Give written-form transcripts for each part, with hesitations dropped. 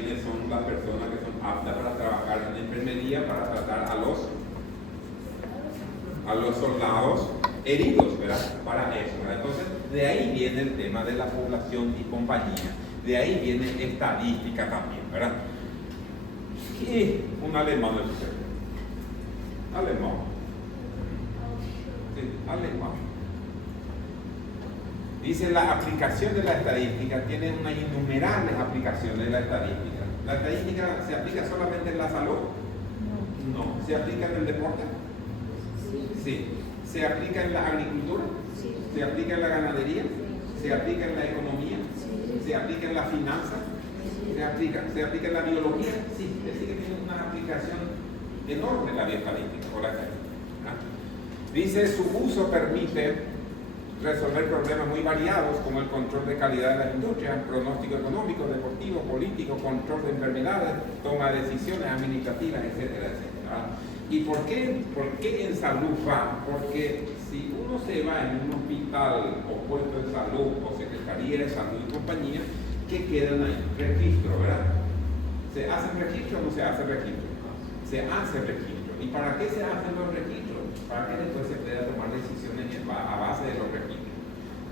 quiénes son las personas que son aptas para trabajar en enfermería, para tratar a los soldados heridos, ¿verdad? Para eso, ¿verdad? Entonces, de ahí viene el tema de la población y compañía. De ahí viene estadística también, ¿verdad? Y un alemán de usted. Alemán. Sí, alemán. Dice, la aplicación de la estadística tiene unas innumerables aplicaciones de la estadística. ¿La estadística se aplica solamente en la salud? No. ¿Se aplica en el deporte? Sí. ¿Se aplica en la agricultura? Sí. ¿Se aplica en la ganadería? Sí. ¿Se aplica en la economía? Sí. ¿Se aplica en la finanza? Sí. ¿Se aplica en la biología? Sí. Es decir, que tiene una aplicación enorme la estadística o la estadística. Dice, su uso permite resolver problemas muy variados como el control de calidad de las industrias, pronóstico económico, deportivo, político, control de enfermedades, toma de decisiones administrativas, etcétera, etcétera. ¿Y por qué en salud va? Porque si uno se va en un hospital o puesto de salud o secretaría de salud y compañía, ¿qué quedan ahí? Registro, ¿verdad? ¿Se hace registro o no se hace registro? Se hace registro. ¿Y para qué se hacen los registros? Para que después se pueda tomar decisiones a base de los registros.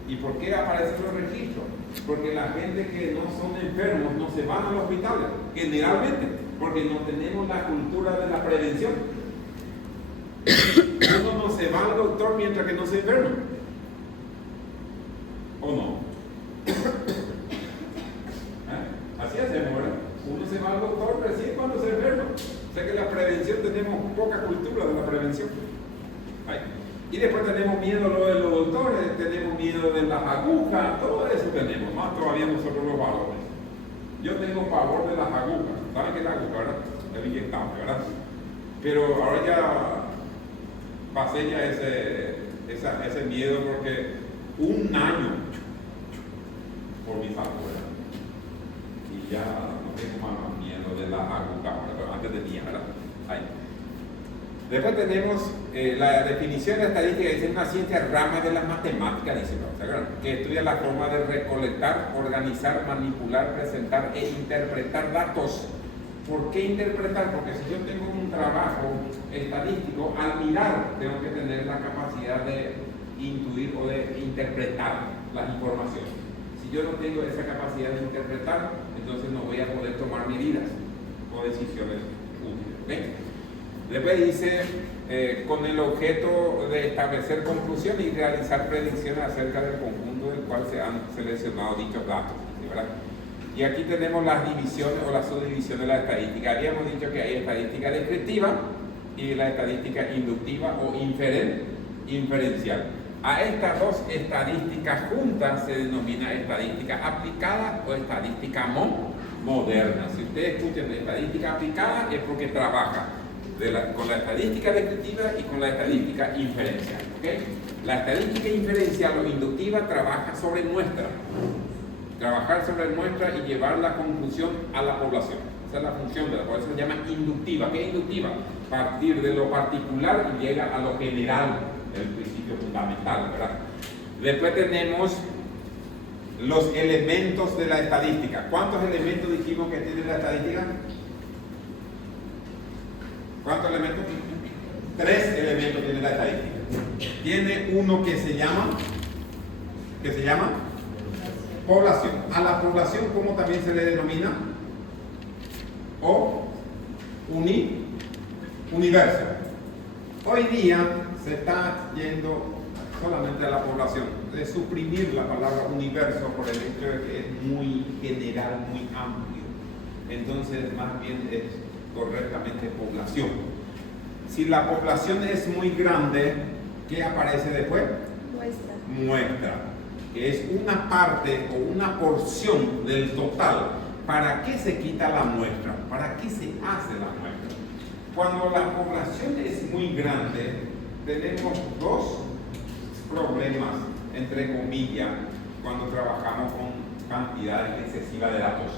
¿Y por qué aparecen los registros? Porque la gente que no son enfermos no se van a los hospitales, generalmente, porque no tenemos la cultura de la prevención. Uno no se va al doctor mientras que no se enferma. ¿O no? Así hacemos, ¿verdad? Uno se va al doctor recién cuando se enferma. O sea que la prevención, tenemos poca cultura de la prevención. Ahí. Y después tenemos miedo de los doctores, tenemos miedo de las agujas, todo eso tenemos, más todavía nosotros los varones. Yo tengo pavor de las agujas. ¿Saben qué es la aguja, verdad? El inyectable, ¿verdad? Pero ahora ya pasé ya ese miedo porque un año por mi salud, ¿verdad? Y ya no tengo más miedo de las agujas, pero antes tenía, ¿verdad? Ahí. Después tenemos la definición de estadística, dice una ciencia rama de la matemática, dice, que estudia la forma de recolectar, organizar, manipular, presentar e interpretar datos. ¿Por qué interpretar? Porque si yo tengo un trabajo estadístico, al mirar tengo que tener la capacidad de intuir o de interpretar las informaciones. Si yo no tengo esa capacidad de interpretar, entonces no voy a poder tomar medidas o decisiones útiles. ¿Okay? Después dice, con el objeto de establecer conclusiones y realizar predicciones acerca del conjunto del cual se han seleccionado dichos datos, ¿verdad? Y aquí tenemos las divisiones o las subdivisiones de la estadística. Habíamos dicho que hay estadística descriptiva y la estadística inductiva o inferencial. A estas dos estadísticas juntas se denomina estadística aplicada o estadística moderna. Si ustedes escuchan estadística aplicada es porque trabaja con la estadística descriptiva y con la estadística inferencial. ¿Okay? La estadística inferencial o inductiva trabaja sobre muestra. Trabajar sobre muestra y llevar la conclusión a la población. Esa es la función de la población, se llama inductiva. ¿Qué es inductiva? Partir de lo particular y llega a lo general, el principio fundamental, ¿verdad? Después tenemos los elementos de la estadística. ¿Cuántos elementos dijimos que tiene la estadística? ¿Cuántos elementos? 3 elementos tiene la estadística. Tiene uno que se llama población. A la población, ¿cómo también se le denomina? O universo. Hoy día se está yendo solamente a la población, de suprimir la palabra universo por el hecho de que es muy general, muy amplio. Entonces, más bien es correctamente población. Si la población es muy grande, ¿qué aparece después? Muestra, que es una parte o una porción del total. ¿Para qué se quita la muestra? ¿Para qué se hace la muestra? Cuando la población es muy grande, tenemos dos problemas, entre comillas, cuando trabajamos con cantidades excesivas de datos.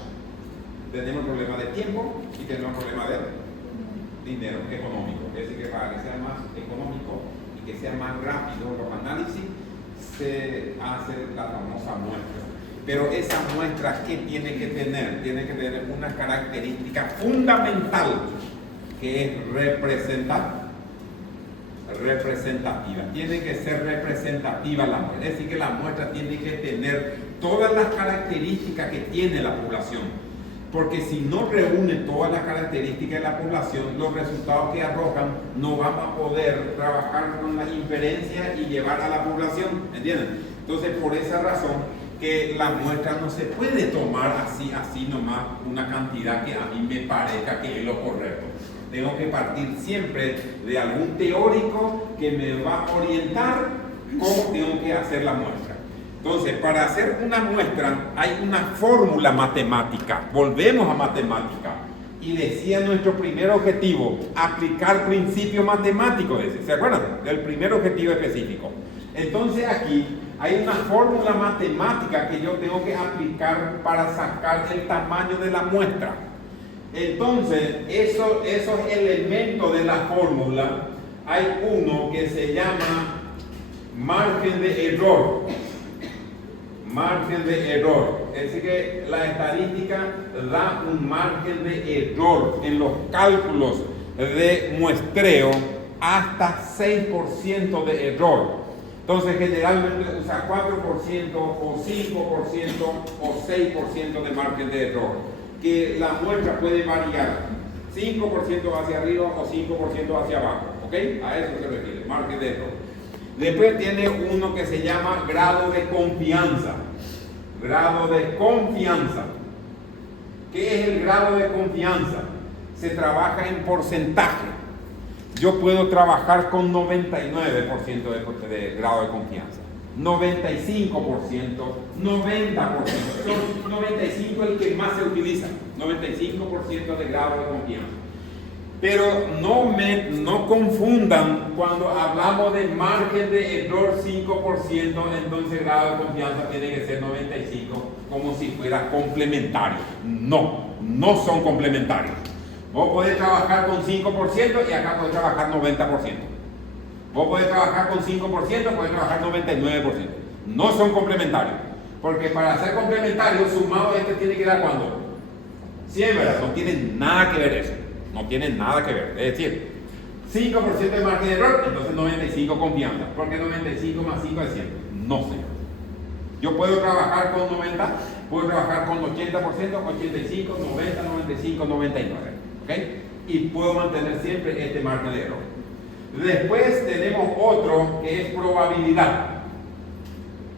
Tenemos problema de tiempo y tenemos problema de dinero económico. Es decir, que para que sea más económico y que sea más rápido los análisis, se hace la famosa muestra. Pero esa muestra, ¿qué tiene que tener? Tiene que tener una característica fundamental, que es representativa. Tiene que ser representativa la muestra. Es decir, que la muestra tiene que tener todas las características que tiene la población. Porque si no reúne todas las características de la población, los resultados que arrojan no vamos a poder trabajar con la inferencia y llevar a la población, ¿entienden? Entonces, por esa razón, que la muestra no se puede tomar así nomás una cantidad que a mí me parezca que es lo correcto. Tengo que partir siempre de algún teórico que me va a orientar cómo tengo que hacer la muestra. Entonces, para hacer una muestra hay una fórmula matemática. Volvemos a matemática. Y decía nuestro primer objetivo, aplicar principio matemático. ¿Se acuerdan? Del primer objetivo específico. Entonces aquí hay una fórmula matemática que yo tengo que aplicar para sacar el tamaño de la muestra. Entonces, esos elementos de la fórmula, hay uno que se llama margen de error. Margen de error. Es decir, que la estadística da un margen de error en los cálculos de muestreo hasta 6% de error. Entonces, generalmente usa 4% o 5% o 6% de margen de error, que la muestra puede variar 5% hacia arriba o 5% hacia abajo. ¿Ok? A eso se refiere, margen de error. Después tiene uno que se llama grado de confianza. Grado de confianza. ¿Qué es el grado de confianza? Se trabaja en porcentaje. Yo puedo trabajar con 99% de grado de confianza. 95%, 90%. Son 95 el que más se utiliza. 95% de grado de confianza. Pero no confundan cuando hablamos de margen de error 5%, entonces el grado de confianza tiene que ser 95, como si fuera complementario. No son complementarios. Vos podés trabajar con 5% y acá podés trabajar 90%. Vos podés trabajar con 5%, podés trabajar 99%. No son complementarios. Porque para ser complementario, sumado este tiene que dar ¿cuánto? 100, ¿verdad? No tiene nada que ver eso. No tiene nada que ver. Es decir, 5% de margen de error, entonces 95 confianza. Porque 95 más 5 es 100. No sé. Yo puedo trabajar con 90, puedo trabajar con 80%, 85, 90, 95, 99. ¿Ok? Y puedo mantener siempre este margen de error. Después tenemos otro que es probabilidad.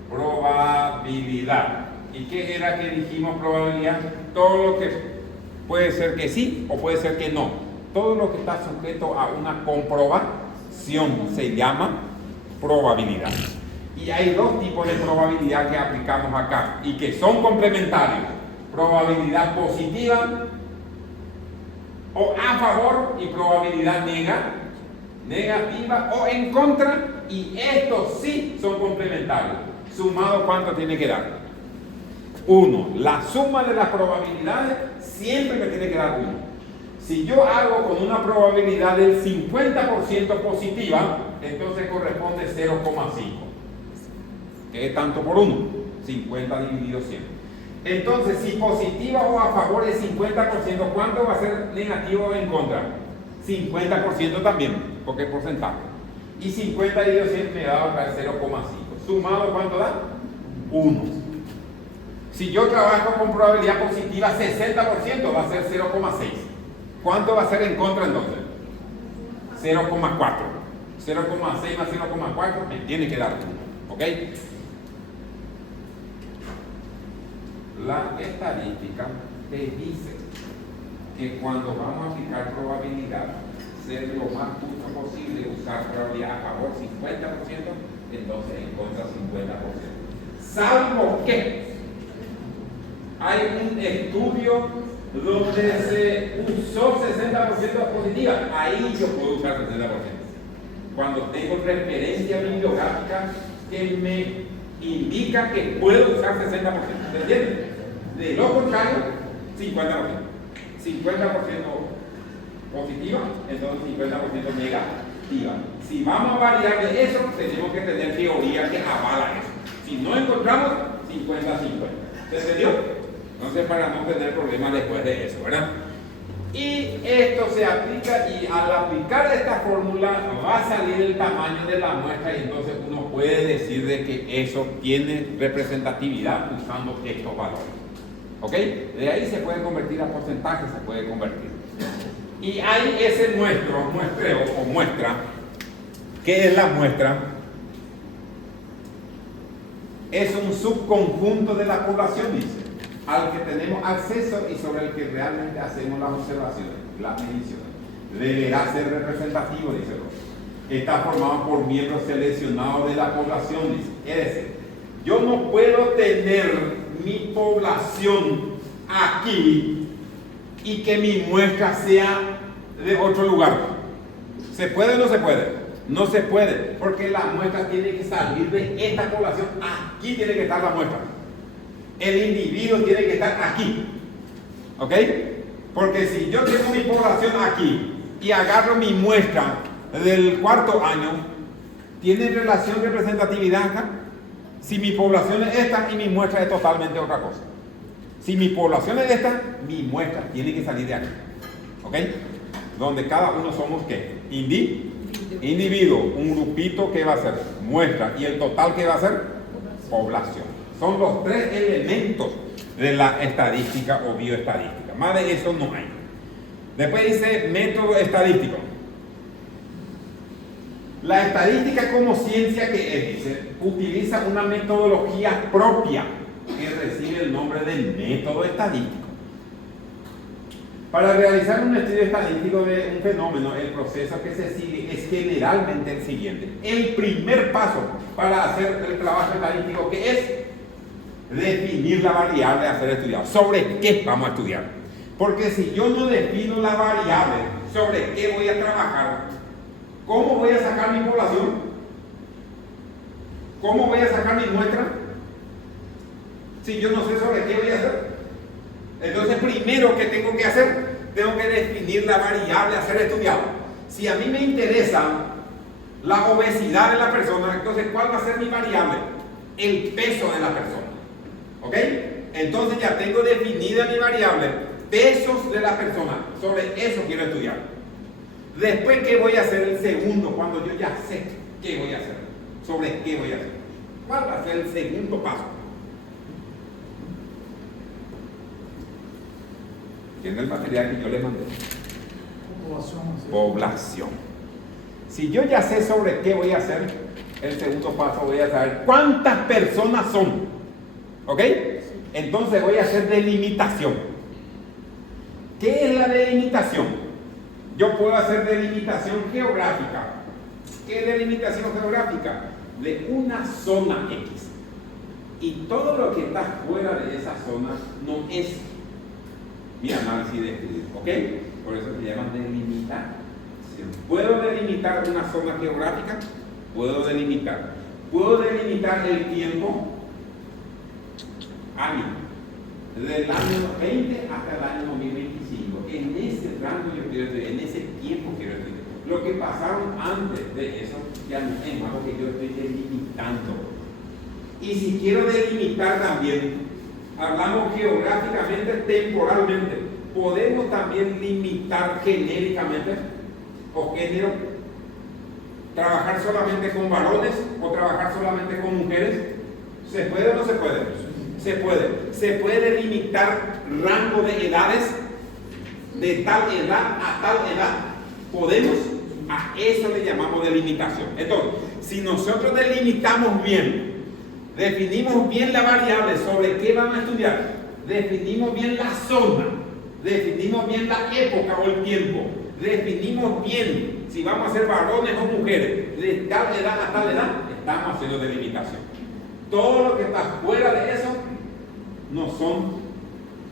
Probabilidad. ¿Y qué era que dijimos probabilidad? Todo lo que puede ser que sí o puede ser que no. Todo lo que está sujeto a una comprobación se llama probabilidad. Y hay dos tipos de probabilidad que aplicamos acá y que son complementarios. Probabilidad positiva o a favor y probabilidad negativa o en contra, y estos sí son complementarios. Sumado, ¿cuánto tiene que dar? 1. La suma de las probabilidades siempre me tiene que dar 1. Si yo hago con una probabilidad del 50% positiva, entonces corresponde 0,5. Que es tanto por 1. 50 dividido 100. Entonces, si positiva o a favor es 50%, ¿cuánto va a ser negativo o en contra? 50% también, porque es porcentaje. Y 50 dividido 100 me da otra vez 0,5. Sumado, ¿cuánto da? 1. Si yo trabajo con probabilidad positiva 60%, va a ser 0,6. ¿Cuánto va a ser en contra entonces? 0,4. 0,6 más 0,4 me tiene que dar 1. ¿Ok? La estadística te dice que cuando vamos a aplicar probabilidad, ser lo más justo posible, usar probabilidad a favor 50%, entonces en contra 50%. Salvo que hay un estudio donde se usó 60% positiva, ahí yo puedo usar 60%. Cuando tengo referencia bibliográfica que me indica que puedo usar 60%. ¿Se entiende? De lo contrario, 50%. 50% positiva, entonces 50% negativa. Si vamos a variar de eso, tenemos que tener teoría que avala eso. Si no encontramos, 50-50. ¿Se entendió? Entonces, para no tener problemas después de eso, ¿verdad? Y esto se aplica, y al aplicar esta fórmula va a salir el tamaño de la muestra, y entonces uno puede decir de que eso tiene representatividad usando estos valores. ¿Ok? De ahí se puede convertir a porcentaje, se puede convertir. Y hay ese muestreo o muestra. ¿Qué es la muestra? Es un subconjunto de la población, dice, al que tenemos acceso y sobre el que realmente hacemos las observaciones, las mediciones. Deberá ser representativo, dice el. Está formado por miembros seleccionados de la población, dice. Es decir, yo no puedo tener mi población aquí y que mi muestra sea de otro lugar. ¿Se puede o no se puede? No se puede, porque la muestra tiene que salir de esta población. Aquí tiene que estar la muestra. El individuo tiene que estar aquí. ¿Ok? Porque si yo tengo mi población aquí y agarro mi muestra del cuarto año, ¿tiene relación representatividad acá? Si mi población es esta y mi muestra es totalmente otra cosa. Si mi población es esta, mi muestra tiene que salir de aquí. ¿Ok? Donde cada uno somos ¿qué? Individuo, un grupito que va a ser muestra, y el total que va a ser población. Son los tres elementos de la estadística o bioestadística. Más de eso no hay. Después dice método estadístico. La estadística como ciencia que es, dice, utiliza una metodología propia que recibe el nombre de método estadístico. Para realizar un estudio estadístico de un fenómeno, el proceso que se sigue es generalmente el siguiente. El primer paso para hacer el trabajo estadístico, que es definir la variable a ser estudiada. ¿Sobre qué vamos a estudiar? Porque si yo no defino la variable sobre qué voy a trabajar, ¿cómo voy a sacar mi población? ¿Cómo voy a sacar mi muestra? Si yo no sé sobre qué voy a hacer. Entonces, primero que tengo que hacer, tengo que definir la variable a ser estudiado. Si a mí me interesa la obesidad de la persona, entonces, ¿cuál va a ser mi variable? El peso de la persona. ¿Ok? Entonces ya tengo definida mi variable, pesos de la persona. Sobre eso quiero estudiar. Después, ¿qué voy a hacer el segundo? Cuando yo ya sé qué voy a hacer. ¿Sobre qué voy a hacer? ¿Cuál va a ser el segundo paso? ¿Tiene el material que yo les mandé? Población. Si yo ya sé sobre qué voy a hacer, el segundo paso voy a saber cuántas personas son. ¿Ok? Entonces voy a hacer delimitación. ¿Qué es la delimitación? Yo puedo hacer delimitación geográfica. ¿Qué es delimitación geográfica? De una zona X. Y todo lo que está fuera de esa zona no es mi análisis de estudio. ¿Ok? Por eso se llama delimitación. ¿Puedo delimitar una zona geográfica? Puedo delimitar. ¿Puedo delimitar el tiempo? Año. Desde el año 20 hasta el año 2025. En ese rango yo quiero estudiar, en ese tiempo quiero estudiar. Lo que pasaron antes de eso ya no es más lo que yo estoy delimitando. Y si quiero delimitar también, hablamos geográficamente, temporalmente, podemos también limitar genéricamente o género, trabajar solamente con varones o trabajar solamente con mujeres. ¿Se puede o no se puede? Se puede. Se puede delimitar rango de edades, de tal edad a tal edad. Podemos, a eso le llamamos delimitación. Entonces, si nosotros delimitamos bien, definimos bien la variable sobre qué vamos a estudiar, definimos bien la zona, definimos bien la época o el tiempo, definimos bien si vamos a ser varones o mujeres, de tal edad a tal edad, estamos haciendo delimitación. Todo lo que está fuera de eso no son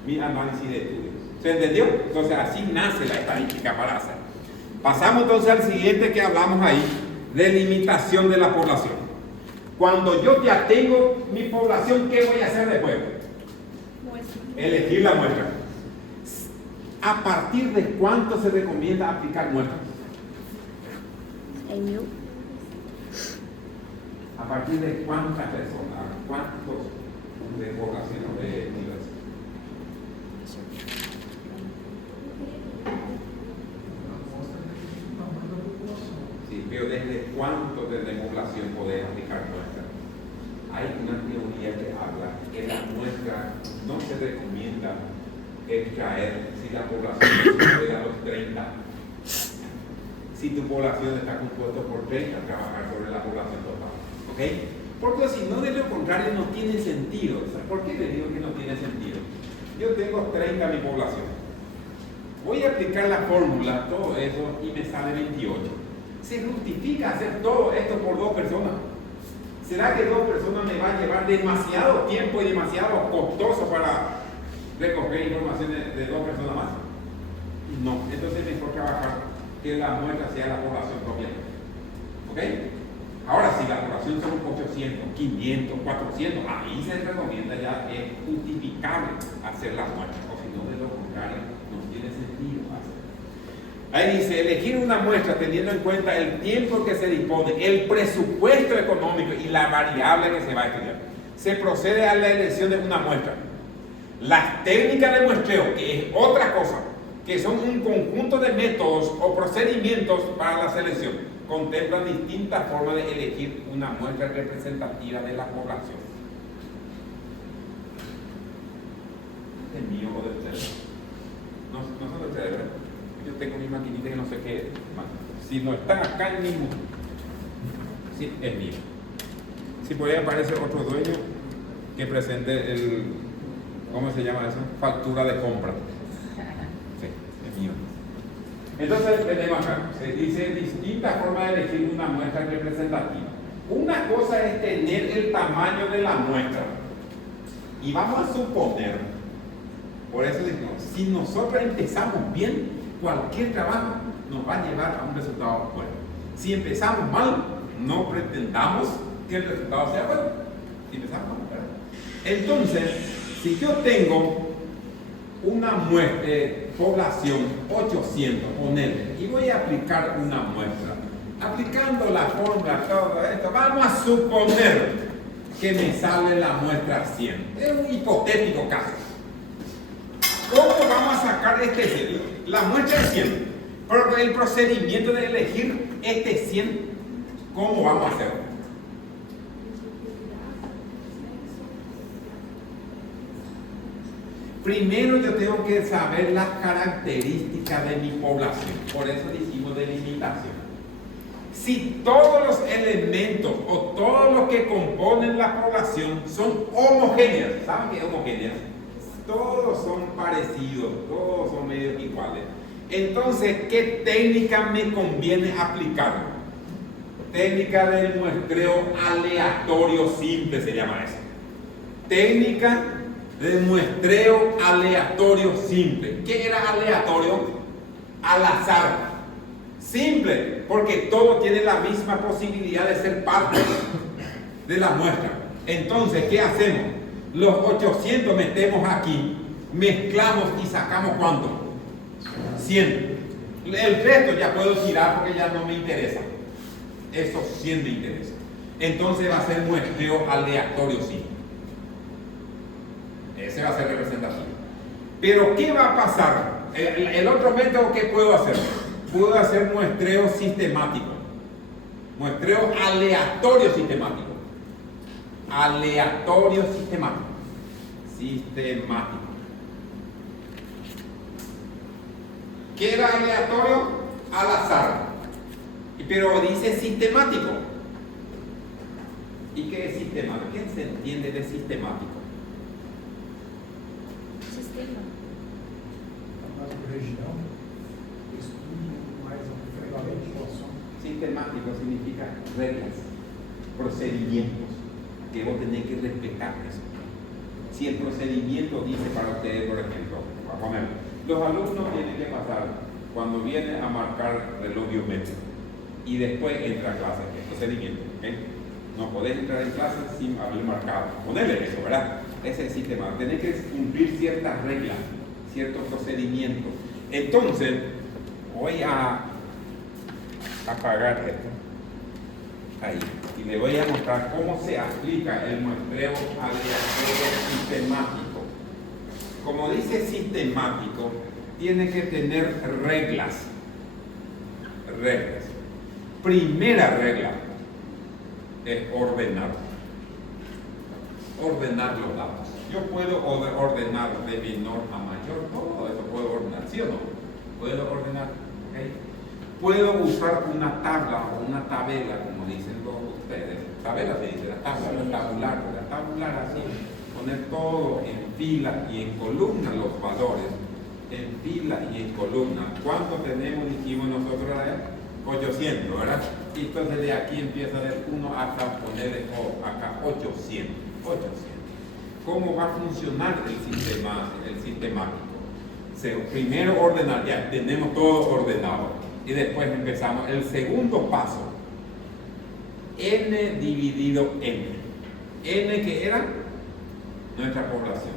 mi análisis de estudios. ¿Se entendió? Entonces así nace la estadística para hacer. Pasamos entonces al siguiente que hablamos ahí, delimitación de la población. Cuando yo ya tengo mi población, ¿qué voy a hacer después? Elegir la muestra. ¿A partir de cuánto se recomienda aplicar muestras? ¿A partir de cuántas personas? ¿Cuántos de población o de diversidad. Sí, pero ¿desde cuánto de población podés aplicar muestra? Hay una teoría que habla que la muestra no se recomienda extraer si la población supera los 30. Si tu población está compuesta por 30, trabajar sobre la población total. ¿Ok? Porque si no, de lo contrario, no tiene sentido. ¿Por qué le digo que no tiene sentido? Yo tengo 30 mi población. Voy a aplicar la fórmula, todo eso, y me sale 28. ¿Se justifica hacer todo esto por 2 personas? ¿Será que 2 personas me va a llevar demasiado tiempo y demasiado costoso para recoger información de 2 personas más? No, entonces es mejor trabajar que la muestra sea la población propia. ¿Ok? Ahora, si la población son 800, 500, 400, ahí se recomienda ya que es justificable hacer las muestras, o si no, de lo contrario, no tiene sentido hacer. Ahí dice, elegir una muestra teniendo en cuenta el tiempo que se dispone, el presupuesto económico y la variable que se va a estudiar. Se procede a la elección de una muestra. Las técnicas de muestreo, que es otra cosa, que son un conjunto de métodos o procedimientos para la selección, contemplan distintas formas de elegir una muestra representativa de la población. ¿Es mío o de ustedes? No son de ustedes, ¿verdad? Yo tengo mi maquinita que no sé qué es. Si no está acá en mismo, sí, es mío. Si por ahí aparece otro dueño que presente el, ¿cómo se llama eso? Factura de compra. Sí, es mío. Entonces tenemos acá, se dice distintas formas de elegir una muestra representativa. Una cosa es tener el tamaño de la muestra. Y vamos a suponer, por eso decimos, si nosotros empezamos bien, cualquier trabajo nos va a llevar a un resultado bueno. Si empezamos mal, no pretendamos que el resultado sea bueno. Si empezamos mal, ¿verdad? Entonces, si yo tengo una muestra, población 800, poner, y voy a aplicar una muestra, aplicando la fórmula, todo esto, vamos a suponer que me sale la muestra 100. Es un hipotético caso. ¿Cómo vamos a sacar este 100? La muestra es 100, pero el procedimiento de elegir este 100, ¿cómo vamos a hacerlo? Primero yo tengo que saber las características de mi población, por eso dijimos delimitación. Si todos los elementos o todos los que componen la población son homogéneos, ¿saben qué es homogéneos? Todos son parecidos, todos son medios iguales. Entonces, ¿qué técnica me conviene aplicar? Técnica del muestreo aleatorio simple se llama eso. Técnica de muestreo aleatorio simple. ¿Qué era aleatorio? Al azar. Simple, porque todo tiene la misma posibilidad de ser parte de la muestra. Entonces, ¿qué hacemos? Los 800 metemos aquí, mezclamos y sacamos ¿cuánto? 100. El resto ya puedo tirar porque ya no me interesa. Esos 100 me interesa. Entonces va a ser muestreo aleatorio simple. Ese va a ser representativo. Pero ¿qué va a pasar? El otro método que puedo hacer. Puedo hacer muestreo sistemático. Muestreo aleatorio sistemático. Aleatorio sistemático. Sistemático. ¿Qué era aleatorio? Al azar. Pero dice sistemático. ¿Y qué es sistemático? ¿Qué se entiende de sistemático? Sistema. Sistemático significa reglas, procedimientos, que vos tenés que respetar eso. Si el procedimiento dice para ustedes, por ejemplo, a poner, los alumnos tienen que pasar cuando vienen a marcar reloj biométrico y después entra a clase, el procedimiento, ¿okay? No podés entrar en clase sin haber marcado, ponerle eso, ¿verdad? Ese es el sistema, tenés que cumplir ciertas reglas, ciertos procedimientos. Entonces, voy a apagar esto. Ahí. Y le voy a mostrar cómo se aplica el muestreo aleatorio sistemático. Como dice sistemático, tiene que tener reglas. Reglas. Primera regla es ordenar. Ordenar los datos. Yo puedo ordenar de menor a mayor, todo eso puedo ordenar, ¿sí o no? Puedo ordenar, ¿ok? Puedo usar una tabla o una tabela, como dicen todos ustedes. Tabela se dice, la tabular así, poner todo en fila y en columna los valores, en fila y en columna. ¿Cuánto tenemos, dijimos nosotros, 800, ¿verdad? Y entonces de aquí empieza del 1 hasta poner acá 800. ¿Cómo va a funcionar el sistemático? Primero ordenar, ya tenemos todo ordenado. Y después empezamos el segundo paso. N dividido N. N que era nuestra población.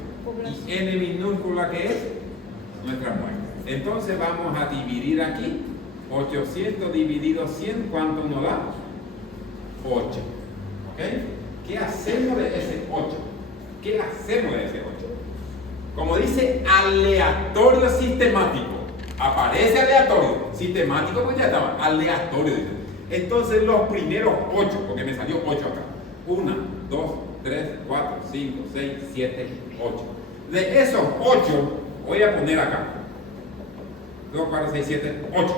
Y N minúscula que es nuestra muestra. Entonces vamos a dividir aquí. 800 dividido 100, ¿cuánto nos da? 8. ¿Ok? ¿Qué hacemos de ese 8? ¿Qué hacemos de ese 8? Como dice aleatorio sistemático. Aparece aleatorio. Sistemático pues ya estaba. Aleatorio. Entonces los primeros 8, porque me salió 8 acá. 1, 2, 3, 4, 5, 6, 7, 8. De esos 8, voy a poner acá. 2, 4, 6, 7, 8.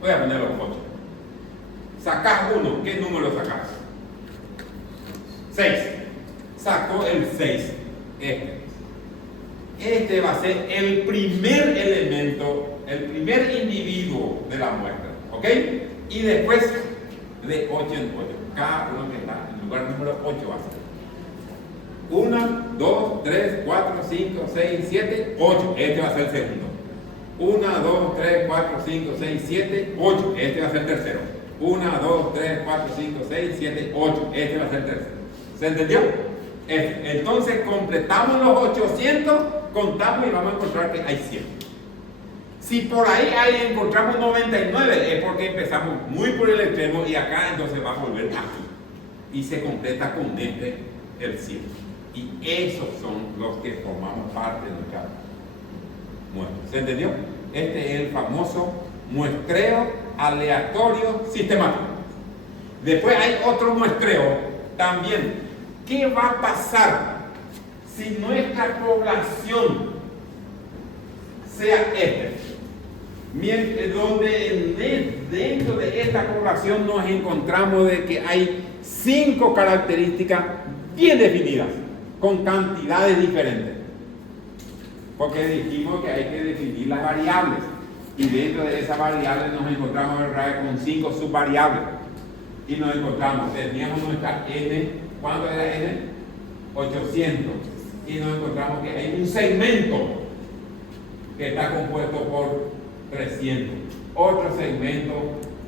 Voy a poner los 8. Sacás 1. ¿Qué número sacás? 6. Sacó el 6. Este va a ser el primer elemento, el primer individuo de la muestra. ¿Ok? Y después de 8 en 8. Cada uno que está en el lugar número 8 va a ser 1, 2, 3, 4, 5, 6, 7, 8. Este va a ser el segundo. 1, 2, 3, 4, 5, 6, 7, 8. Este va a ser el tercero. 1, 2, 3, 4, 5, 6, 7, 8. Este va a ser el tercero. ¿Se entendió? Entonces completamos los 800, contamos y vamos a encontrar que hay 100. Si por ahí encontramos 99, es porque empezamos muy por el extremo y acá entonces va a volver aquí. Y se completa con el 100. Y esos son los que formamos parte de nuestra muestra. ¿Se entendió? Este es el famoso muestreo aleatorio sistemático. Después hay otro muestreo también. ¿Qué va a pasar si nuestra población sea donde dentro de esta población nos encontramos de que hay 5 características bien definidas, con cantidades diferentes? Porque dijimos que hay que definir las variables. Y dentro de esas variables nos encontramos con 5 subvariables. Y nos encontramos, teníamos nuestra n. ¿Cuánto era n? 800. Y nos encontramos que hay un segmento que está compuesto por 300. Otro segmento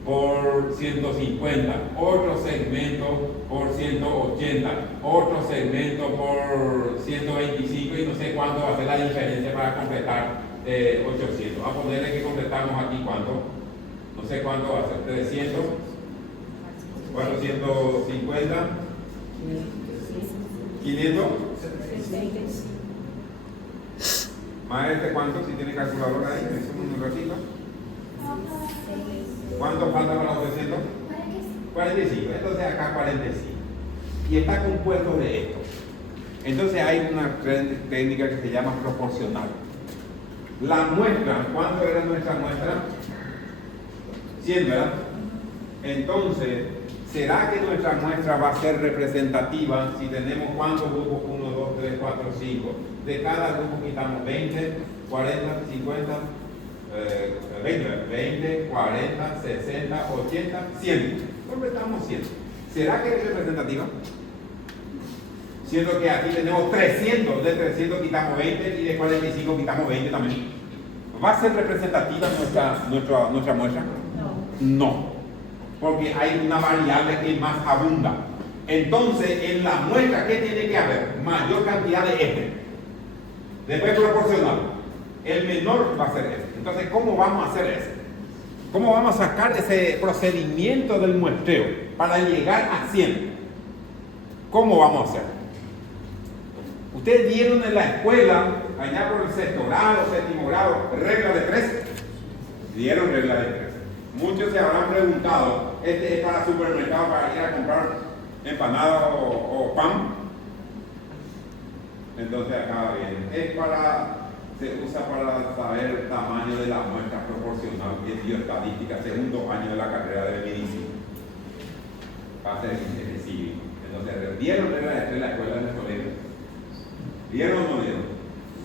por 150. Otro segmento por 180. Otro segmento por 125. Y no sé cuánto va a ser la diferencia para completar 800. Vamos a ponerle que completamos aquí cuánto. No sé cuánto va a ser. 300. 450. 500. Más ¿cuánto? Si tiene calculadora ahí, me sumo un ratito. ¿Cuánto falta para los 300? 45. Entonces acá 45. Y está compuesto de esto. Entonces hay una técnica que se llama proporcional. La muestra, ¿cuánto era nuestra muestra? 100, ¿verdad? Entonces, ¿será que nuestra muestra va a ser representativa si tenemos cuántos grupos? 1, 2, 3, 4, 5. De cada grupo quitamos 20, 40, 50, 20, 40, 60, 80, 100. Completamos 100. ¿Será que es representativa? Siendo que aquí tenemos 300, de 300 quitamos 20 y de 45 quitamos 20 también. ¿Va a ser representativa nuestra muestra? No. Porque hay una variable que más abunda. Entonces, en la muestra, ¿qué tiene que haber? Mayor cantidad de Después proporcional. El menor va a ser Entonces, ¿cómo vamos a hacer eso? ¿Cómo vamos a sacar ese procedimiento del muestreo? para llegar a 100. ¿Cómo vamos a hacer? Ustedes vieron en la escuela, allá por el sexto grado, séptimo grado, regla de 3. Dieron regla de 3. Muchos se habrán preguntado, ¿este es para supermercado para ir a comprar empanada o pan? Entonces acá viene, se usa para saber el tamaño de la muestra proporcional en bioestadística, segundo año de la carrera de medicina. Va a ser cívico. Entonces, ¿vieron regla de 3 en la escuela de nuestro colegio? ¿Vieron o no vieron?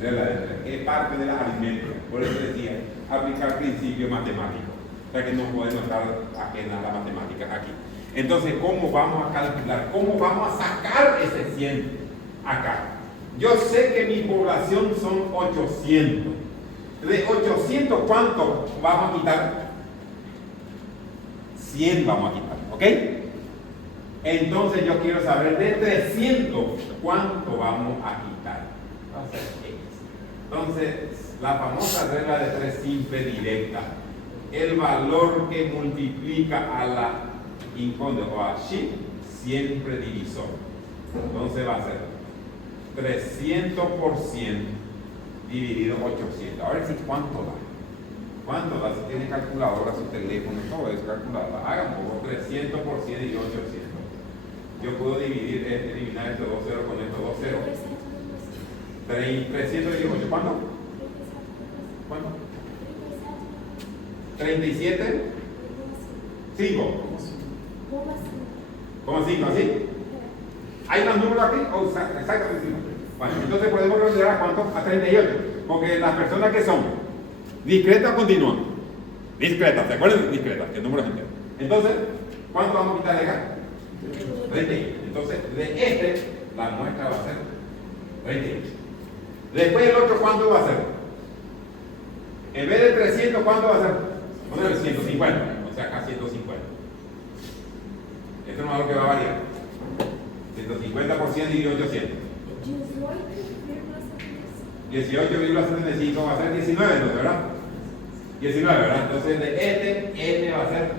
Regla de 3. Es parte de la aritmética. Por eso decía, aplicar principio matemático. O sea que no podemos estar ajenas a la matemática aquí. Entonces, ¿cómo vamos a calcular? ¿Cómo vamos a sacar ese 100 acá? Yo sé que mi población son 800. De 800, ¿cuánto vamos a quitar? 100 vamos a quitar, ¿ok? Entonces yo quiero saber de 300, ¿cuánto vamos a quitar? Va a ser X. Entonces, la famosa regla de 3 simple directa. El valor que multiplica a la incógnita o a shift siempre divisor. Entonces va a ser 300% dividido 800. A ver si cuánto da. ¿Cuánto da? Si tiene calculadora, su teléfono, todo eso calculadora. Hagan un poco, 300% dividido 800. Yo puedo eliminar estos 2 ceros con estos 2 ceros. 318, ¿cuánto? ¿Cuánto? 37. 5. ¿Cómo 5? ¿Así? ¿Hay más números aquí? ¿O exactamente 5? Bueno, entonces podemos redondear a cuánto? A 38. Porque las personas que son discretas continúan. Discretas, ¿se acuerdan? Discretas, que el número es entero. Entonces, ¿cuánto vamos a quitar de acá? 38. Entonces, de la muestra va a ser 38. Después el otro, ¿cuánto va a ser? En vez de 300, ¿cuánto va a ser? Poner 150. O sea, acá 150. Esto no es lo que va a variar. 150% dividido 800. 18,75 va a ser 19, entonces, ¿verdad? 19, ¿verdad? Entonces de N va a ser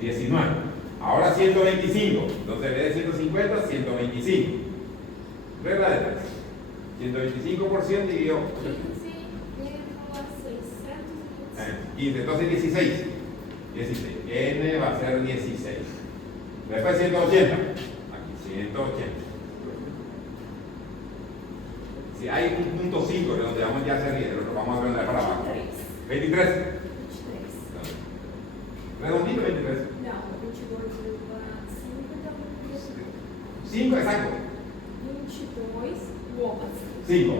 19. Ahora 125. Entonces en vez de 150, 125. Regla de 3. 125% dividido 15. Entonces 16. 16. N va a ser 16. Después 180. Aquí 180. Si hay un punto 5 de donde vamos ya a hacer lo vamos a ver para abajo. 23. Redondito 23. No, 22,5. 5, exacto. 5.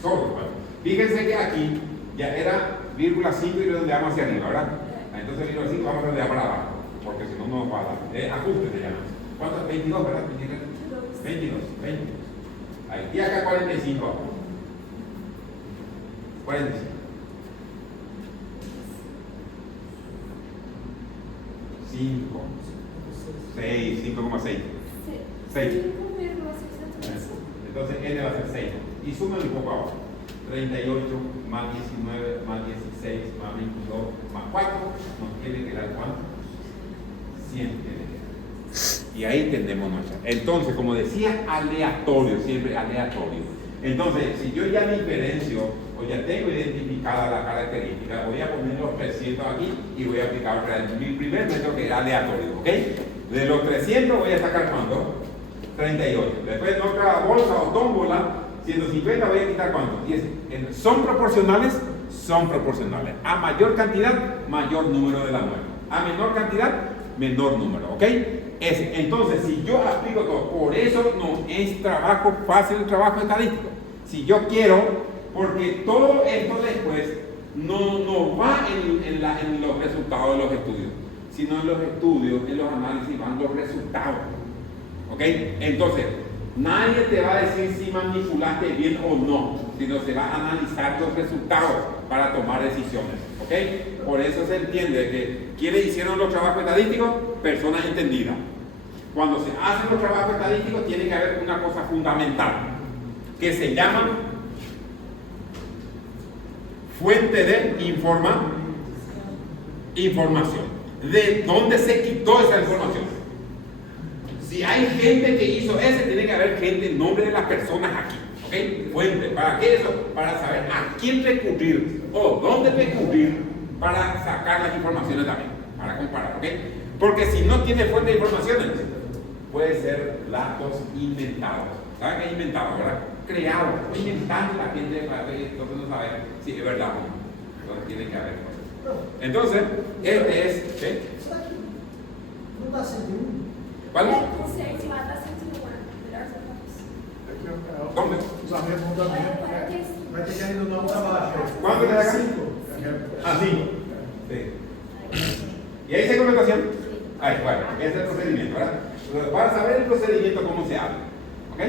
Solo. Bueno. Fíjense que aquí ya era vírgula 5 y redondeamos hacia arriba, ¿verdad? Entonces vírgula 5 vamos a redondear para abajo, porque si no, no nos va a dar. Ajuste se llama. ¿Cuánto? 22, ¿verdad? 22. Ahí. Y acá 45. 45. 5. 6. 5,6. 6. Entonces N va a ser 6. Y sumen un poco abajo. 38 más 19 más 16 más 22 más 4 nos tiene que dar ¿cuánto? 100 tiene que dar. Y ahí tenemos nuestra. Entonces, como decía, aleatorio, siempre aleatorio. Entonces, si yo ya diferencio o ya tengo identificada la característica, voy a poner los 300 aquí y voy a aplicar mi primer método que es aleatorio, ¿ok? De los 300 voy a sacar ¿cuánto? 38. Después en otra bolsa o tómbola, 150 voy a quitar ¿cuánto? 10. ¿Son proporcionales? Son proporcionales. A mayor cantidad, mayor número de la muestra. A menor cantidad, menor número, ¿ok? Entonces, si yo aplico todo, por eso no es trabajo fácil el trabajo estadístico. Si yo quiero, porque todo esto después no va en los resultados de los estudios, sino en los estudios, en los análisis van los resultados. ¿Ok? Entonces, nadie te va a decir si manipulaste bien o no, sino se va a analizar los resultados para tomar decisiones. ¿Ok? Por eso se entiende que ¿quiénes hicieron los trabajos estadísticos? Personas entendidas. Cuando se hacen los trabajos estadísticos tiene que haber una cosa fundamental que se llama fuente de información. ¿De dónde se quitó esa información? Si hay gente que hizo ese, tiene que haber gente en nombre de las personas aquí. ¿Ok? Fuente. ¿Para qué eso? Para saber a quién recurrir o dónde recurrir para sacar las informaciones también. Para comparar. ¿Ok? Porque si no tiene fuente de informaciones, puede ser datos inventados. ¿Saben qué es inventado, verdad? Creado. Inventando la gente para ver, entonces no sabe si es verdad o no. Entonces tiene que haber cosas. Entonces, este es. ¿Sí? Não dá 101? ¿Cuál? Consciente lá está 101, melhor dados. ¿Dónde? Os arredondos da minha vai ter que arredondar um para baixo. ¿Cuánto le da acá? 5. Ah, 5. Sí. ¿Y ahí se documentación? Ahí, bueno, ese es el procedimiento, ¿verdad? Entonces, para saber el procedimiento, cómo se habla. ¿Ok?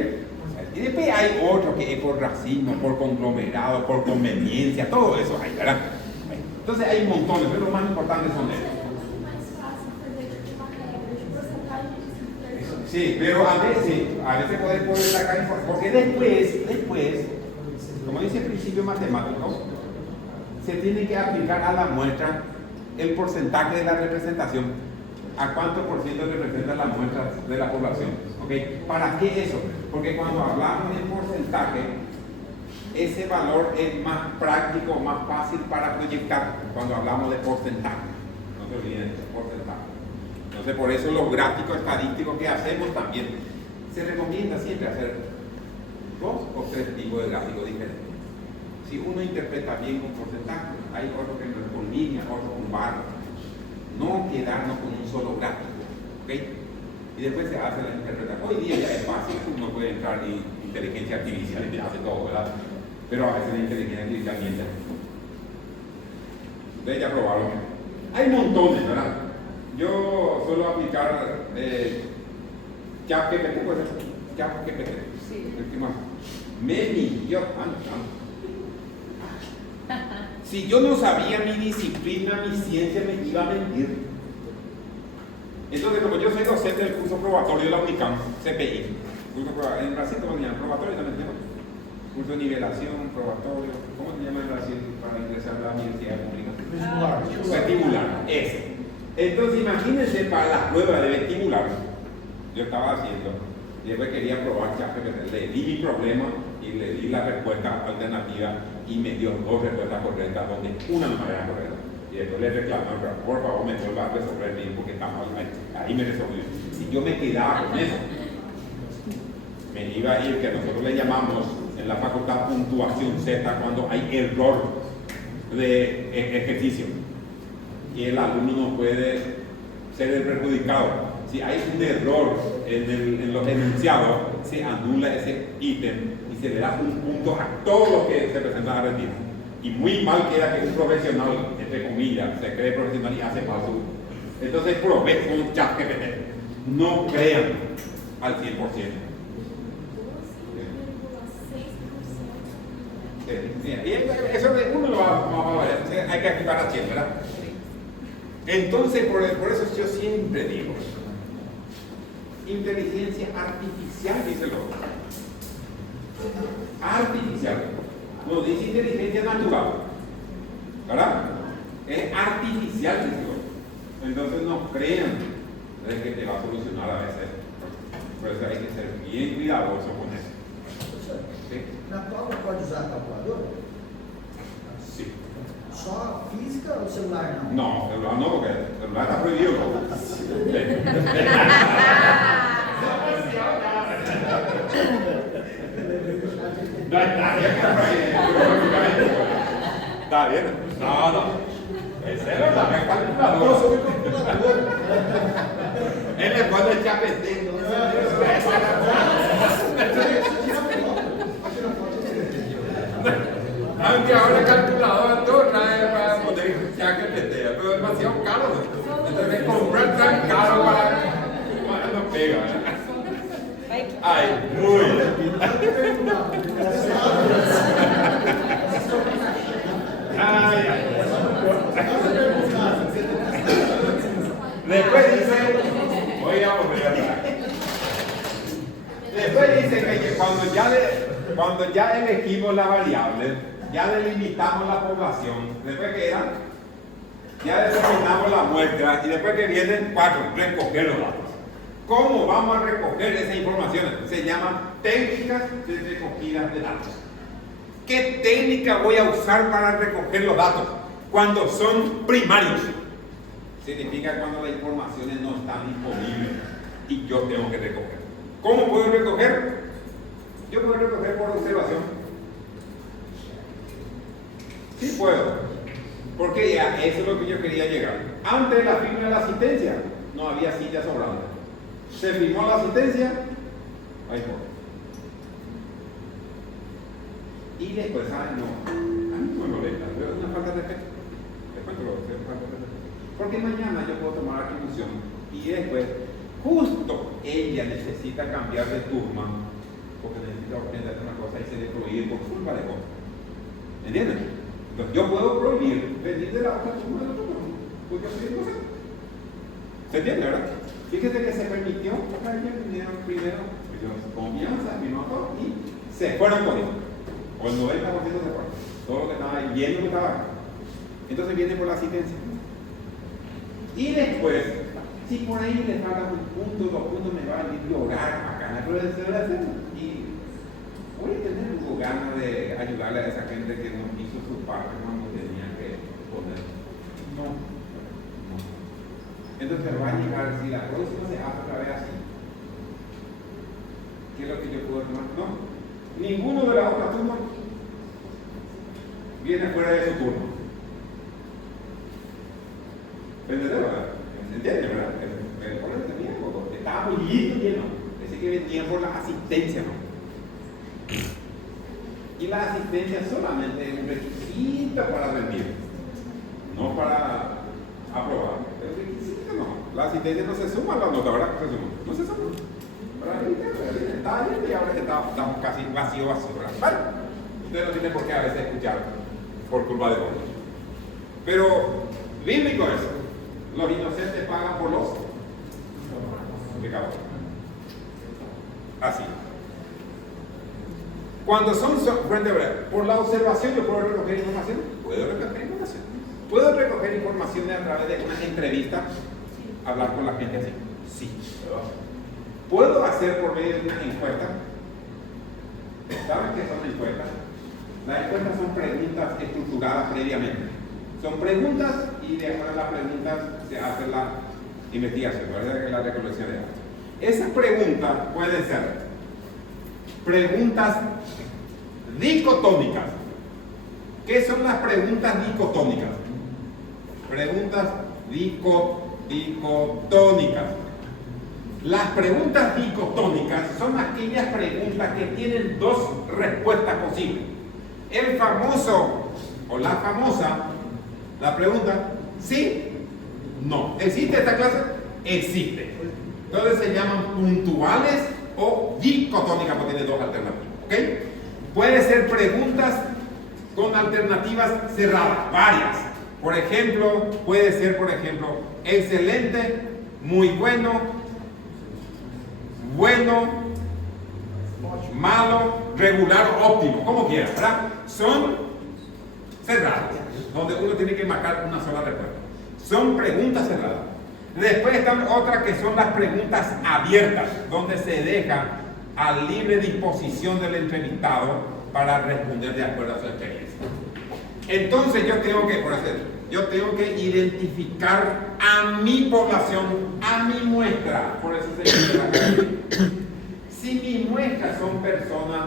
Y después hay otro que es por racismo, por conglomerado, por conveniencia, todo eso hay, ¿verdad? Entonces hay montones, pero los más importantes son estos. Sí, pero a veces puedes sacar información, porque después, como dice el principio matemático, se tiene que aplicar a la muestra el porcentaje de la representación. ¿A cuánto por ciento representa la muestra de la población? ¿Okay? ¿Para qué eso? Porque cuando hablamos de porcentaje, ese valor es más práctico, más fácil para proyectar cuando hablamos de porcentaje. No se olviden de porcentaje. Entonces, por eso los gráficos estadísticos que hacemos también se recomienda siempre hacer 2 o 3 tipos de gráficos diferentes. Si uno interpreta bien un porcentaje, hay otro que no es con línea, otro con barra. No quedarnos con un solo gráfico. ¿Okay? Y después se hace la interpretación. Hoy día ya es fácil, uno puede entrar en inteligencia artificial y te hace todo, ¿verdad? Pero a veces la inteligencia artificial miente. Ustedes ya probaron. Hay montones, ¿verdad? Yo suelo aplicar ChatGPT, ¿puede ser? ChatGPT. Sí. ¿Qué más? Si yo no sabía mi disciplina, mi ciencia, me iba a mentir. Entonces, como yo soy docente del curso probatorio de la UNICAM, CPI, en Brasil, ¿cómo se llama? Probatorio también se llama. Curso de nivelación, probatorio, ¿cómo se llama en Brasil para ingresar a la universidad pública? Vestibular, ese. Entonces, imagínense para la prueba de vestibular, yo estaba haciendo, y después quería probar ChatGPT, le di mi problema y le di la respuesta alternativa y me dio 2 respuestas correctas, donde una no era correcta. Y después le reclamé, por favor, me vuelva a resolver bien porque está mal. Ahí me resolvió. Si yo me quedaba con eso, me iba a ir, que nosotros le llamamos en la facultad puntuación Z, cuando hay error de ejercicio. Y el alumno no puede ser el perjudicado. Si hay un error en los enunciados, se anula ese ítem y se le da un punto a todos los que se presentan a rendir. Y muy mal queda que un profesional, entre comillas, se cree profesional y hace mal su. Entonces probé con ChatGPT. No crean al 100%. Y eso de uno lo va a ver, hay que activar a 100, ¿verdad? Entonces, por eso yo siempre digo, inteligencia artificial, dice el otro. Artificial. No dice inteligencia natural, ¿verdad? Es artificial, dice el otro. Entonces no crean de que te va a solucionar a veces. Por eso hay que ser bien cuidadoso con eso. ¿Sí? Na prova pode usar calculadora? Sí. Só física ou celular não? No, celular no, porque el celular está prohibido. Está bien. No. Ese es verdad, me calculador. Él le pone el chapete. Aunque ahora el calculador todo trae para poder ChatGPT, pero es demasiado caro. Entonces comprar tan caro para no pega. Ay, muy bien. Ay. Después dice, voy a volver atrás. Después dice que cuando ya elegimos la variable, ya delimitamos la población, después que era, ya determinamos la muestra y después que vienen 4, recoger los datos. ¿Cómo vamos a recoger esa información? Se llaman técnicas de recogida de datos. ¿Qué técnica voy a usar para recoger los datos cuando son primarios? Significa cuando las informaciones no están disponibles y yo tengo que recoger. ¿Cómo puedo recoger? Yo puedo recoger por observación. Sí puedo, porque ya eso es lo que yo quería llegar. Antes de la firma de la asistencia no había sillas sobrantes. Se firmó la asistencia, ahí fue. Y después, ¿saben? No, a mí no me molesta, pero es una falta de respeto. Después lo es falta de respeto. Porque mañana yo puedo tomar atribución y después, justo ella necesita cambiar de turma, porque necesita aprender una cosa y se le prohíbe por culpa de cosas. ¿Entienden? Entonces, yo puedo prohibir venir de la otra turma del otro turno, porque yo soy inocente. ¿Se entiende, verdad? Fíjese que se permitió para que vinieron primero, confianza, vino todo y se fueron con él. O el 90% se fue. Todo lo que estaba ahí, viendo que estaba acá. Entonces viene por la asistencia. Y después, si por ahí le falta un punto, 2 puntos, me va a llorar acá. Pero se debe hacer. Y voy a tener ganas de ayudarle a esa gente que no hizo su parte cuando tenía que poner. No. Entonces va a llegar, si la próxima se hace otra vez así, ¿qué es lo que yo puedo tomar? No. Ninguno de las otras turmas viene fuera de su turno. ¿Entendés, verdad? ¿Entiendes, verdad? El problema tenía poco. Estaba muy lleno. Decía que venían por la asistencia, ¿no? Y la asistencia solamente es un requisito para rendir, no para aprobar. El requisito no. La asistencia no se suma a la nota, ¿verdad? No se suma. Está bien y ahora está casi vacío, ¿verdad? Vale. Usted no tiene por qué a veces escuchar por culpa de otros. Pero, bíblico eso. Los inocentes pagan por los pecadores. Así. Cuando son por la observación, yo puedo recoger información. Puedo recoger información. Puedo recoger información a través de una entrevista, hablar con la gente así. Sí. ¿Puedo hacer por medio de una encuesta? ¿Saben qué son encuestas? Las encuestas son preguntas estructuradas previamente. Son preguntas y después de las preguntas se hace la investigación, la recolección de datos. Esas preguntas pueden ser preguntas dicotómicas. ¿Qué son las preguntas dicotómicas? Preguntas dicotónicas. Las preguntas dicotómicas son aquellas preguntas que tienen 2 respuestas posibles. El famoso o la famosa, la pregunta, sí, no. ¿Existe esta clase? Existe. Entonces se llaman puntuales o dicotómicas porque tiene 2 alternativas. ¿Ok? Puede ser preguntas con alternativas cerradas, varias. Por ejemplo, puede ser, excelente, muy bueno, bueno, malo, regular, óptimo, como quieras, ¿verdad? Son cerradas, donde uno tiene que marcar una sola respuesta. Son preguntas cerradas. Después están otras que son las preguntas abiertas, donde se deja a libre disposición del entrevistado para responder de acuerdo a su experiencia. Entonces yo tengo que identificar a mi población, a mi muestra. Por eso se llama la calle. Si mi muestra son personas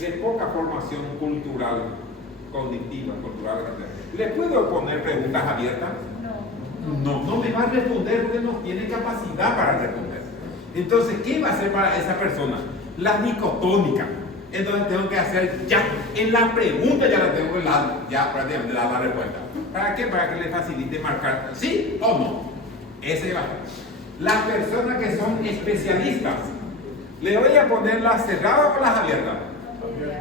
de poca formación cultural, cognitiva, cultural, ¿le puedo poner preguntas abiertas? No me va a responder porque no tiene capacidad para responder. Entonces, ¿qué va a hacer para esa persona? La dicotómica. Entonces tengo que hacer ya, en la pregunta ya la tengo ya prácticamente dar la respuesta. ¿Para qué? Para que le facilite marcar sí o no. Ese va. Las personas que son especialistas, ¿le voy a poner las cerradas o las abiertas?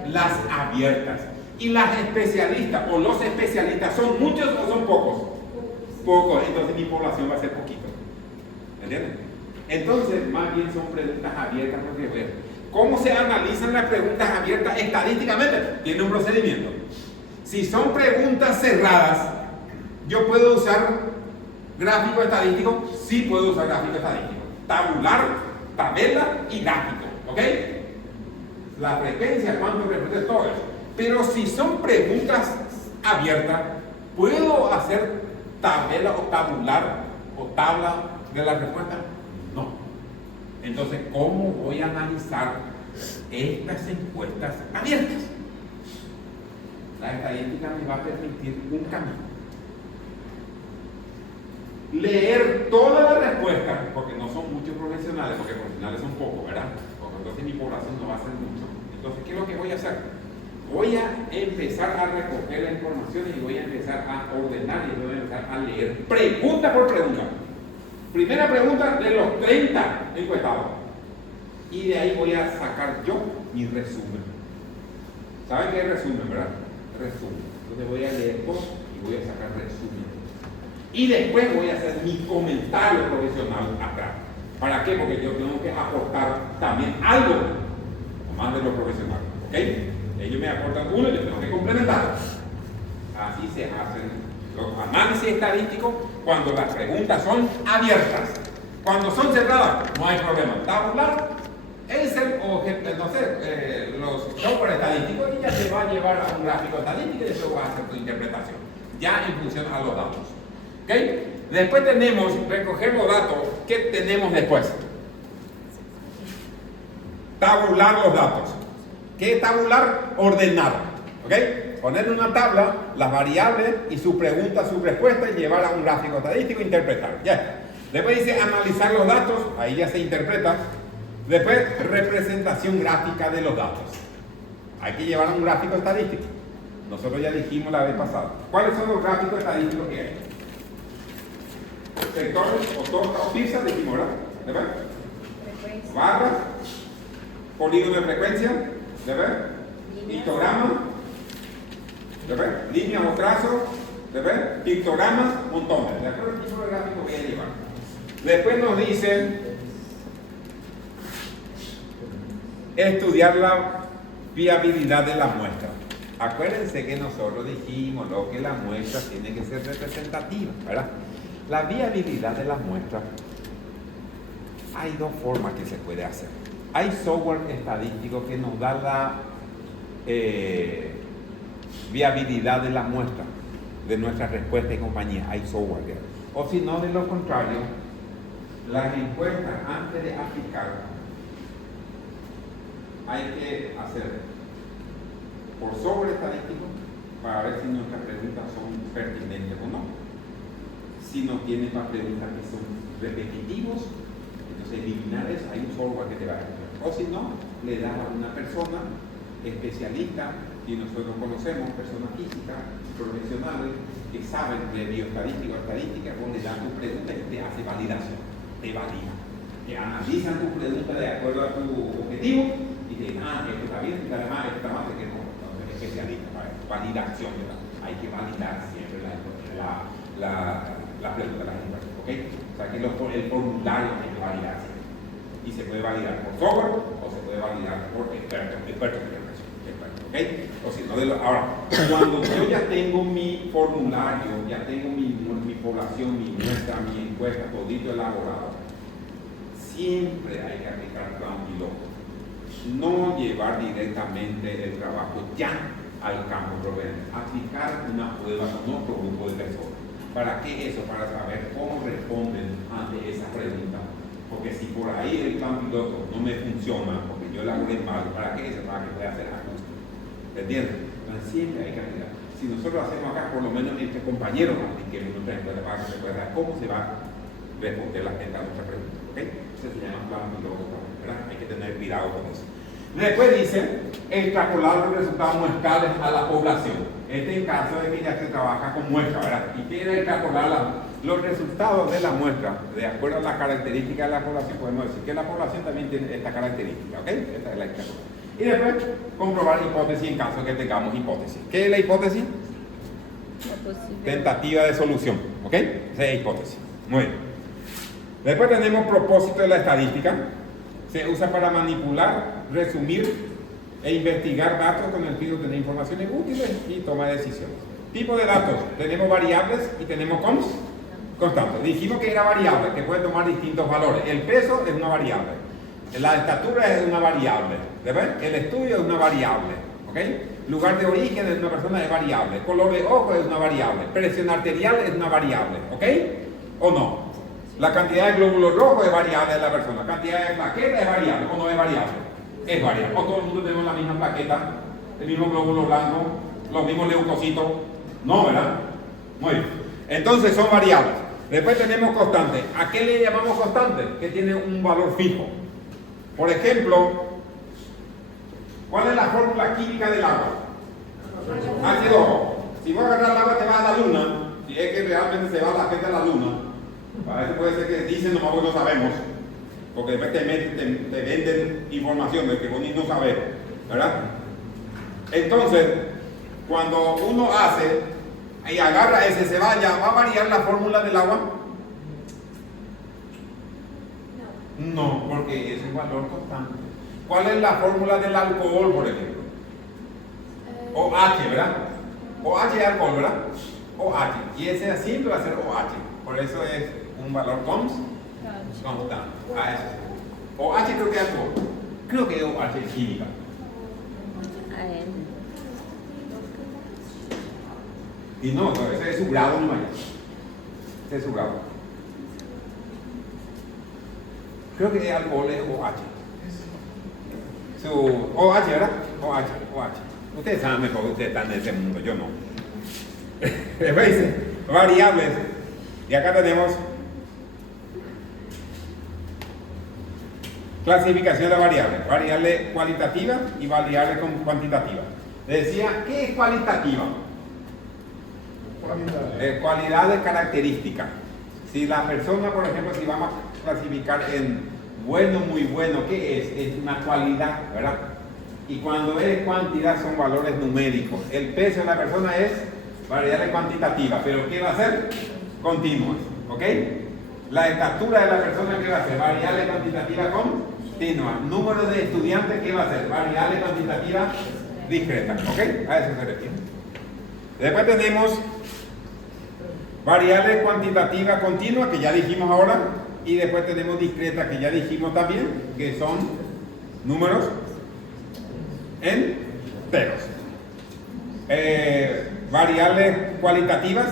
Las abiertas. Y las especialistas o los especialistas, ¿son muchos o son pocos? Pocos, entonces mi población va a ser poquito. ¿Entienden? Entonces, más bien son preguntas abiertas porque ¿cómo se analizan las preguntas abiertas estadísticamente? Tiene un procedimiento. Si son preguntas cerradas, ¿yo puedo usar gráfico estadístico? Sí puedo usar gráfico estadístico. tabular, tabela y gráfico, ¿ok? La frecuencia, cuánto respuestas, todo eso. Pero si son preguntas abiertas, ¿puedo hacer tabela o tabular o tabla de la respuesta? No. Entonces, ¿cómo voy a analizar estas encuestas abiertas? La estadística me va a permitir un camino. Leer todas las respuestas, porque no son muchos profesionales, porque profesionales son pocos, ¿verdad? Porque entonces mi población no va a ser mucho. Entonces, ¿qué es lo que voy a hacer? Voy a empezar a recoger la información y voy a empezar a ordenar y voy a empezar a leer pregunta por pregunta. Primera pregunta de los 30 encuestados. Y de ahí voy a sacar yo mi resumen. ¿Saben qué es resumen, verdad? Resumen. Entonces voy a leer todo y voy a sacar resumen. Y después voy a hacer mi comentario profesional acá. ¿Para qué? Porque yo tengo que aportar también algo más de lo profesional. ¿Ok? Ellos me aportan uno y yo tengo que complementar. Así se hacen los análisis estadísticos cuando las preguntas son abiertas. Cuando son cerradas, no hay problema. Tabular es el objeto, no sé, los software estadísticos y ya se va a llevar a un gráfico estadístico y eso va a hacer tu interpretación. Ya en función a los datos. ¿Okay? Después tenemos recoger los datos. ¿Qué tenemos después? Tabular los datos. ¿Qué es tabular? Ordenar. ¿Okay? Poner en una tabla las variables y su pregunta, su respuesta y llevar a un gráfico estadístico e interpretar. Ya. Después dice analizar los datos. Ahí ya se interpreta. Después representación gráfica de los datos. Hay que llevar a un gráfico estadístico. Nosotros ya dijimos la vez pasada. ¿Cuáles son los gráficos estadísticos que hay? Sectores o torta o pizza, dijimos, ¿verdad? Barras, polígono de frecuencia, ¿verdad? Histograma, ¿verdad? Líneas o trazos, ¿verdad? Pictogramas, montones. ¿De acuerdo? El tipo de gráfico voy a llevar. Después nos dicen estudiar la viabilidad de la muestra. Acuérdense que nosotros dijimos que la muestra tiene que ser representativa, ¿verdad? La viabilidad de la muestra, hay dos formas que se puede hacer. Hay software estadístico que nos da la viabilidad de la muestra, de nuestra respuesta y compañía. Hay software que, o si no, de lo contrario, las encuestas antes de aplicar hay que hacer por software estadístico para ver si nuestras preguntas son pertinentes o no. Si no tienen más preguntas que son repetitivos, entonces eliminar eso, hay un software que te va a ayudar. O si no, le das a una persona especialista, y nosotros conocemos personas físicas, profesionales, que saben de bioestadística o estadística, donde le dan tu pregunta y te hace validación, te valida. Te analizan tu pregunta de acuerdo a tu objetivo y te dicen, esto está bien, esto está mal, esto está mal, que no, entonces especialista, validación, ¿verdad? Hay que validar siempre la pregunta de la gente, ¿ok? O sea que el formulario hay que validarse. Y se puede validar por software o se puede validar por expertos, ¿ok? O si no, ahora, cuando yo ya tengo mi formulario, ya tengo mi población, mi muestra, mi encuesta, todito elaborado, siempre hay que aplicar plan piloto. No llevar directamente el trabajo ya al campo proveniente. Aplicar una prueba con otro grupo de personas. ¿Para qué eso? Para saber cómo responden ante esa pregunta. Porque si por ahí el plan piloto no me funciona, porque yo la hago mal, ¿para qué eso? Para que pueda hacer ajuste. ¿Entiendes? Entonces siempre hay que aplicar. Si nosotros lo hacemos acá, por lo menos entre compañeros apliquemos nuestra encuesta para que se pueda saber cómo se va a responder la gente a nuestra pregunta. ¿Ok? Eso se llama plan piloto, ¿verdad? Hay que tener cuidado con eso. Después dice extrapolar los resultados muestrales a la población. En caso de que ya se trabaja con muestra, ¿verdad? Y quiere extrapolar los resultados de la muestra, de acuerdo a las características de la población, podemos decir que la población también tiene esta característica, ¿ok? Esta es la extrapolación. Y después, comprobar hipótesis en caso de que tengamos hipótesis. ¿Qué es la hipótesis? Tentativa de solución, ¿ok? Esa es hipótesis. Muy bien. Después tenemos propósito de la estadística. Se usa para manipular, resumir e investigar datos con el fin de obtener informaciones útiles y toma de decisiones. Tipo de datos, tenemos variables y tenemos constante. Dijimos que era variable, que puede tomar distintos valores. El peso es una variable. La estatura es una variable. ¿Ven? El estudio es una variable. ¿Ok? Lugar de origen de una persona es variable. Color de ojo es una variable. Presión arterial es una variable. ¿Ok? ¿O no? La cantidad de glóbulos rojos es variable de la persona. La cantidad de plaquetas es variable. ¿O no es variable? Es variable. O todo el mundo tenemos la misma plaqueta, el mismo glóbulo blanco, los mismos leucocitos. No, ¿verdad? Muy bien. Entonces son variables. Después tenemos constantes. ¿A qué le llamamos constante? Que tiene un valor fijo. Por ejemplo, ¿cuál es la fórmula química del agua? H2O. Si vos agarras el agua te vas a la luna, si es que realmente se va la gente a la luna, a veces puede ser que dicen nomás que no sabemos, porque después te venden información de que vos ni no sabés, ¿verdad? Entonces, cuando uno hace y agarra ese, se vaya, ¿va a variar la fórmula del agua? No, porque es un valor constante. ¿Cuál es la fórmula del alcohol, por ejemplo? OH, ¿verdad? OH es alcohol, ¿verdad? OH. Y ese siempre va a ser OH. Por eso es un valor constante. A eso. OH creo que es alcohol. Creo que OH es química. Y no, ese es su grado no vaya. Ese es su grado. Creo que el alcohol es OH. Su OH, ¿verdad? OH. Ustedes saben mejor, ustedes están en ese mundo, yo no. ¿Veis? Variables. Y acá tenemos clasificación de variables. Variable cualitativa y variable cuantitativa. Decía, ¿qué es cualitativa? Cualidad de característica. Si la persona, por ejemplo, si vamos a clasificar en bueno, muy bueno, ¿qué es? Es una cualidad, ¿verdad? Y cuando es cuantidad son valores numéricos. El peso de la persona es variable cuantitativa, pero ¿qué va a ser? Continua, ¿ok? La estatura de la persona, ¿qué va a ser? Variable cuantitativa continua. Número de estudiantes, ¿qué va a ser? Variable cuantitativa discreta, ¿ok? A eso se refiere. Después tenemos variable cuantitativa continua, que ya dijimos ahora, y después tenemos discreta, que ya dijimos también, que son números enteros. Variables cualitativas,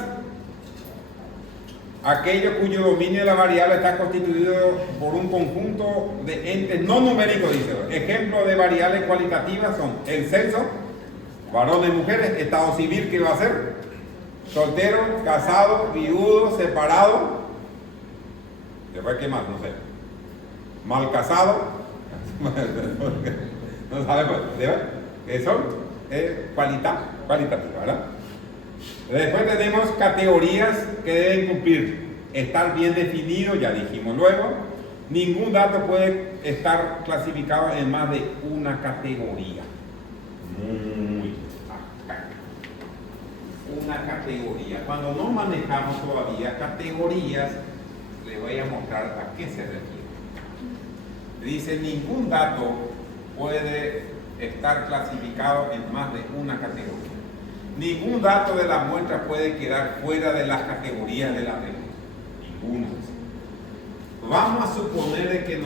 aquello cuyo dominio de la variable está constituido por un conjunto de entes no numéricos, dice. Ejemplos de variables cualitativas son el sexo, varones y mujeres, estado civil, ¿qué va a ser? Soltero, casado, viudo, separado. Después, ¿qué más? No sé. Mal casado. No sabemos. Eso es cualitativa, ¿verdad? Después tenemos categorías que deben cumplir. Estar bien definido, ya dijimos luego. Ningún dato puede estar clasificado en más de una categoría. Muy acá. Una categoría. Cuando no manejamos todavía categorías, les voy a mostrar a qué se refiere. Dice, ningún dato puede estar clasificado en más de una categoría. Ningún dato de la muestra puede quedar fuera de las categorías de la regla. Ninguno. Vamos a suponer de que